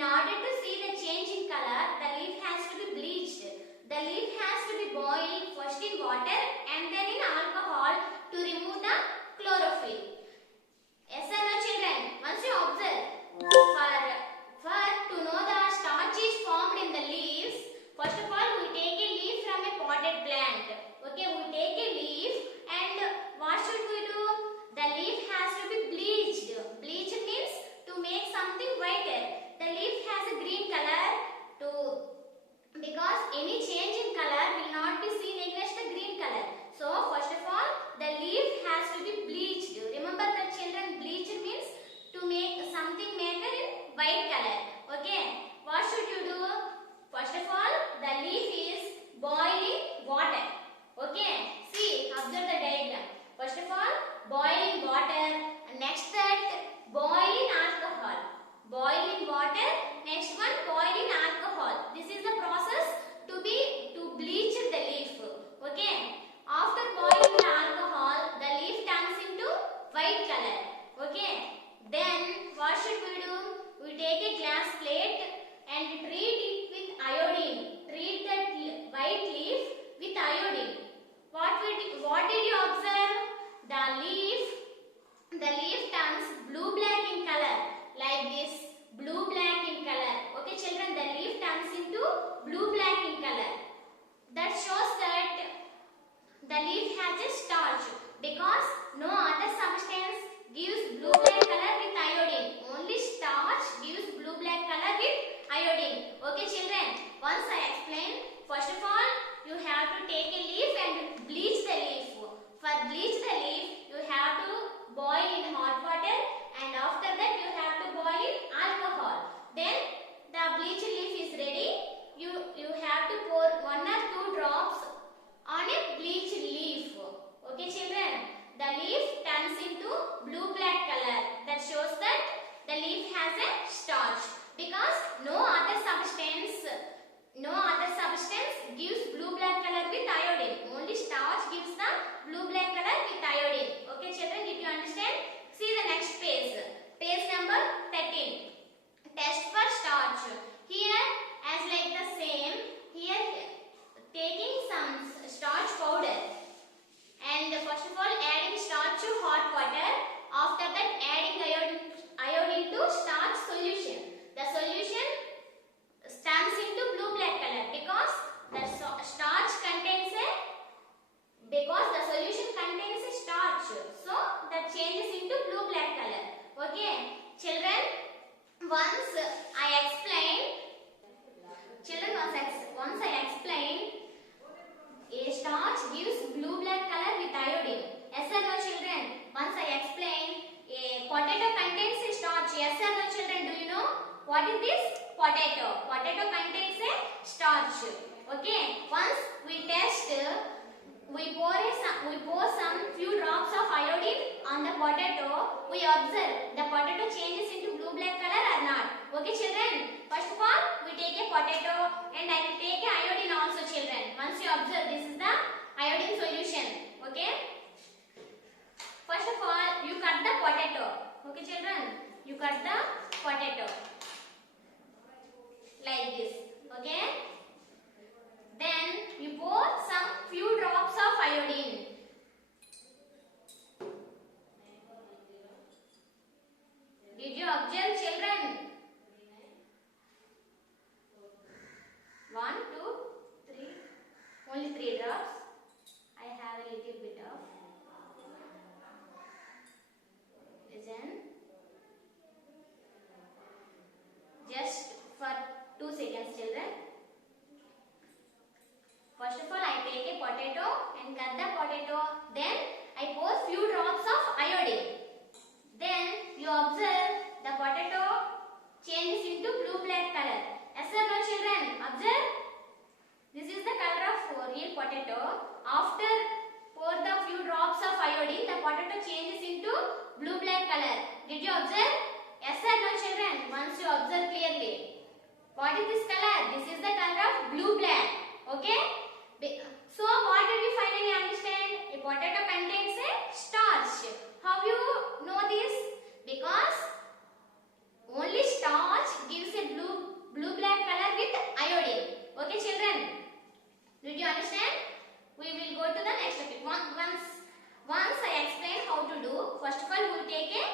In order to see the change in color, the leaf has to be bleached. The leaf has to be boiled first in water and then in alcohol to remove the chlorophyll. Yes or no, children? Once you observe, for to know the starch is formed in the leaves, first of all we take a leaf from a potted plant. Okay, we take a leaf and what should we do? The leaf has to be bleached. Bleached means to make something whiter. The leaf has a green color because any change in color will not be seen against the green color. So first of all the leaf has to be bleached. Remember that, children, bleached means to make something maker in white color. Okay, what should you do? First of all the leaf is boiled in water. Okay, see, observe the diagram. First of all boil in water, and next that boil in alcohol. Boil in water, next one boil in alcohol. This is the process to bleach the leaf. Okay, after boiling the alcohol the leaf turns into white color. Okay, then what should we do? We take a glass plate and treat it with iodine. Treat that white leaf with iodine. What did you observe? The leaf turns blue-black in color, like this, blue-black in color. Okay, children, the leaf turns into blue-black in color. That shows that the leaf has a starch because no other substance gives blue-black color with iodine. Only starch gives blue-black color with iodine. Okay, children, once I explain. First of all, you have to take a leaf and bleach the leaf. For bleach the leaf, you have to boil in hot water, and after that you have to boil in alcohol. Then the bleached leaf is ready. You have to pour 1 or 2 drops on a bleached leaf. Okay, children, the leaf turns into blue-black color. That shows that the leaf has a starch because no other substance gives blue-black color with iodine. Only starch gives the blue-black color with iodine. Okay, children, did you understand? See the next page. Page number 13. Test for starch. Here, as like the same, here taking some starch powder and first of all adding starch to hot water. After that adding iodine to starch solution. The solution turns into blue-black color because the solution contains a starch, so that changes into blue-black color. Okay, children, once I explain a starch gives blue-black color with iodine. Yes or no, children? Once I explain a potato contains a starch. Yes or no, children? Do you know what is this? Potato contains a starch. Okay, once we test, we pour some few drops of iodine on the potato. We observe the potato changes into blue-black color or not. Okay, children, first of all we take a potato and I will take a iodine also, children. Once you observe, this is the iodine solution. Okay, first of all you cut the potato. Okay, children, you cut the potato like this. Okay, then you pour some few drops of iodine. Did you observe, children? 1, 2, 3, only 3 drops. I have a little bit of. Listen. Just for 2 seconds, children. First of all, I take a potato and cut the potato. Then I pour few drops of iodine. Then you observe the potato changes into blue-black color. Yes or no, children? Observe. This is the color of real potato. After pour the few drops of iodine, the potato changes into blue-black color. Did you observe? Yes or no, children? Once you observe clearly. What is this color? This is the color of blue-black. Okay? So what did you finally understand? A potato contains a starch. How you know this? Because only starch gives a blue you understand? We will go to the next topic. Once I explain how to do, first of all we will take a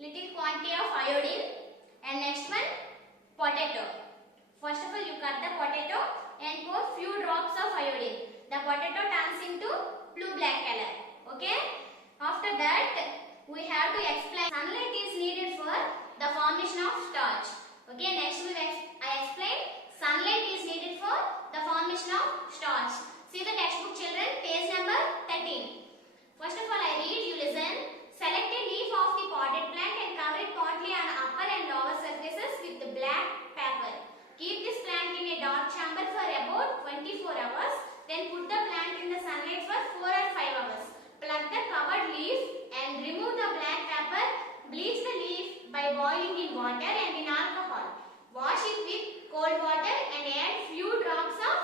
little quantity of iodine, and next one potato. First of all you cut the potato and pour few drops of iodine. The potato turns into blue black color. Okay? After that we have to explain sunlight is needed for the formation of starch. Okay, next I explain sunlight is needed for the formation of starch. See the textbook children, page number 13. First of all I read, you listen. Select a leaf of the potted plant and cover it partly on upper and lower surfaces with the black paper. Keep this plant in a dark chamber for about 24 hours. Then put the plant in the sunlight for 4 or 5 hours. Plug the covered leaf and remove the black paper. Bleach the leaf by boiling in water and in alcohol. Wash it with cold water and add few drops of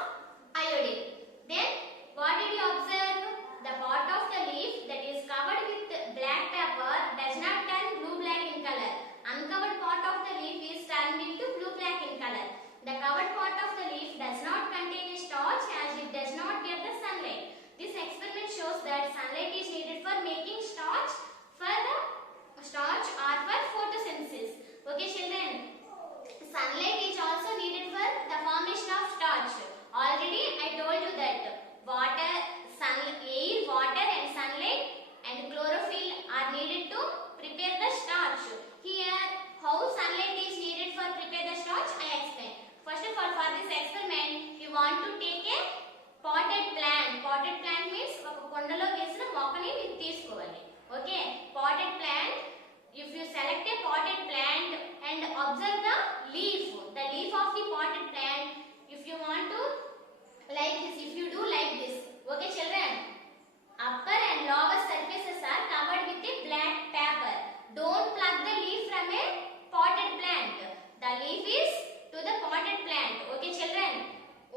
iodine. Then what did you observe? The part of the leaf that is covered with black paper does not turn blue-black in color. Uncovered part of the leaf is turned into blue-black in color. The covered part of the leaf does not contain a starch as it does not get the sunlight. This experiment shows that sunlight is needed for making starch or for photosynthesis. Okay children, sunlight is also needed for the formation of starch. Already I told you that air, water and sunlight and chlorophyll are needed to prepare the starch. Here how sunlight is needed for prepare the starch I explain. First of all, for this experiment you want to take a potted plant. Potted plant means ఒక కొండలో వేసిన మొక్కని మీరు తీసుకోవాలి. Okay, potted plant. If you select a potted plant and observe the leaf of the potted plant, if you want to like this, if you do like this, okay children, upper and lower surfaces are covered with a black paper. Don't plug the leaf from a potted plant. The leaf is to the potted plant. Okay children,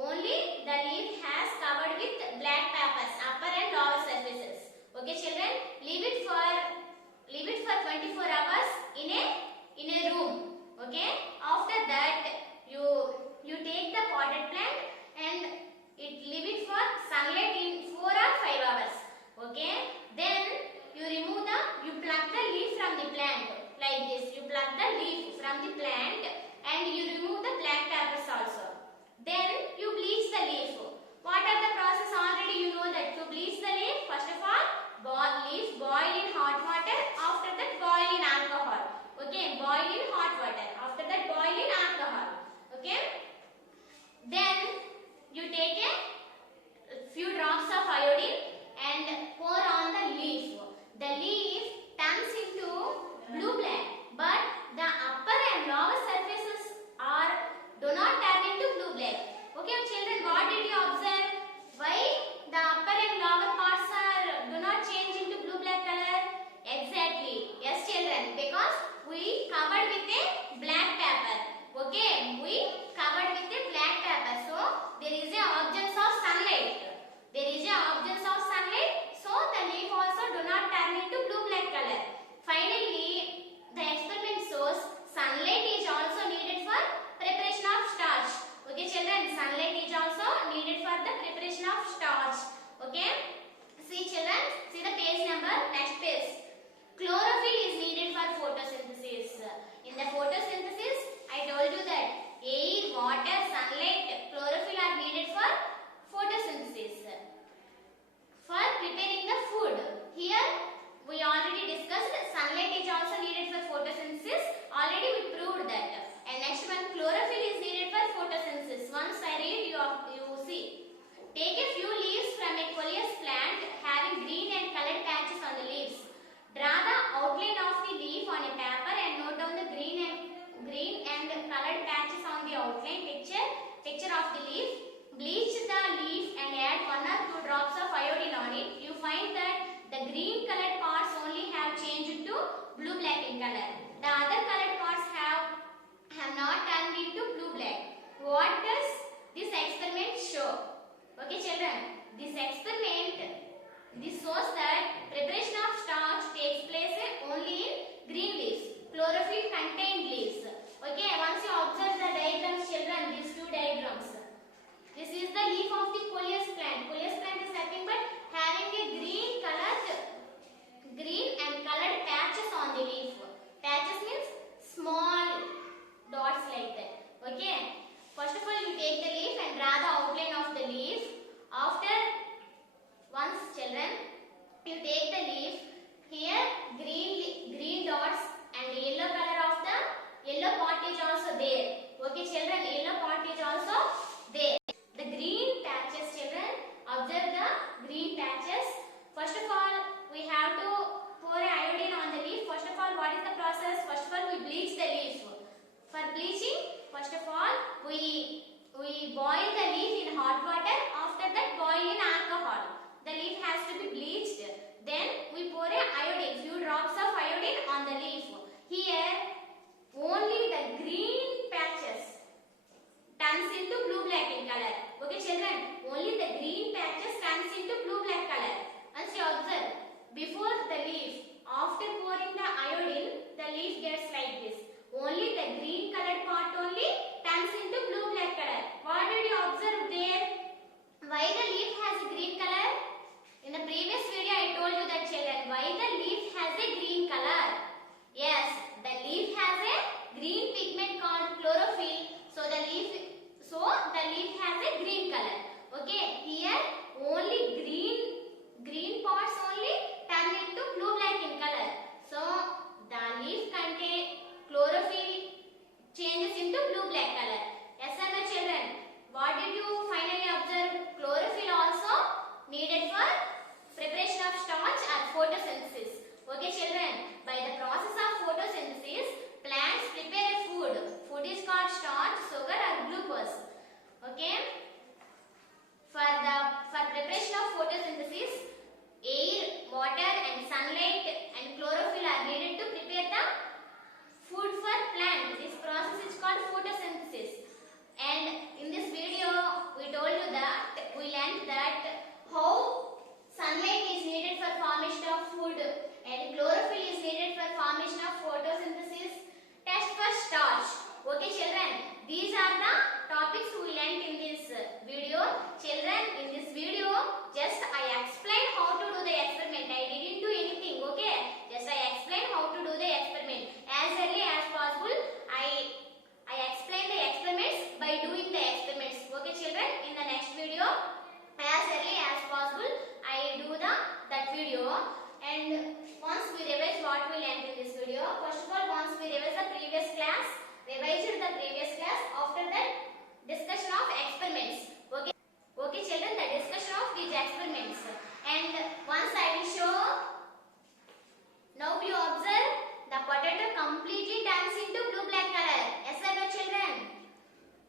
only the leaf has covered with black papers, upper and lower surfaces. Okay children, leave it for 24 hours in a room. Okay, after that you take the potted plant and leave it for sunlight in 4 or 5 hours. Okay, then you pluck the leaf from the plant like this. You pluck the leaf from the plant and you remove the black papers also. Then you bleach the leaf. What are the process? Already you know that to bleach the leaf, first of all leaf boil in hot water. After that boil in alcohol. Okay, boil in hot water. After that boil in alcohol. black color. Yes or no children? What did you finally observe? Chlorophyll also needed for preparation of starch or photosynthesis. Okay children, by the process of photosynthesis, plants prepare a food. Food is called starch, sugar or glucose. Okay. For preparation of photosynthesis, air, water and sunlight and chlorophyll are needed to prepare the food for plant. This process is called photosynthesis. And in this video, we told you that we learned that how sunlight is needed for formation of food and chlorophyll is needed for formation of photosynthesis. Test for starch. Okay children, these are the topics we learned in this video. Children, in this video, just I explained how to do the experiment. I didn't do anything, okay? Just I explained how to do the experiment. As early as possible, I explain the experiments by doing the experiments. Okay children, in the next video, as early as possible, I do that video. And once we revise what we learned in this video, first of all, once we revise the previous class, revised the previous class, after that discussion of experiments. Okay, okay children, the discussion of these experiments. And once I will show, now you observe the potato completely turns into blue-black color. Yes or no children?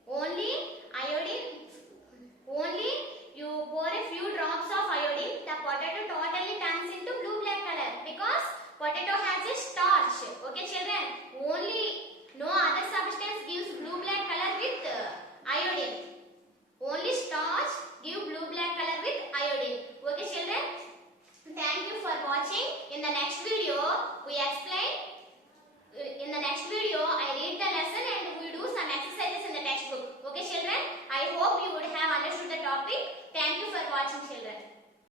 Only iodine, only you pour a few drops of iodine, the potato totally turns into blue-black color because potato has a starch. Okay children, only no other substance gives blue-black color with iodine. Only starch give blue-black color with iodine. Okay children, thank you for watching. In the next video, we explain. In the next video, I read the lesson and we do some exercises in the textbook. Okay children, I hope you would have understood the topic. Thank you for watching children.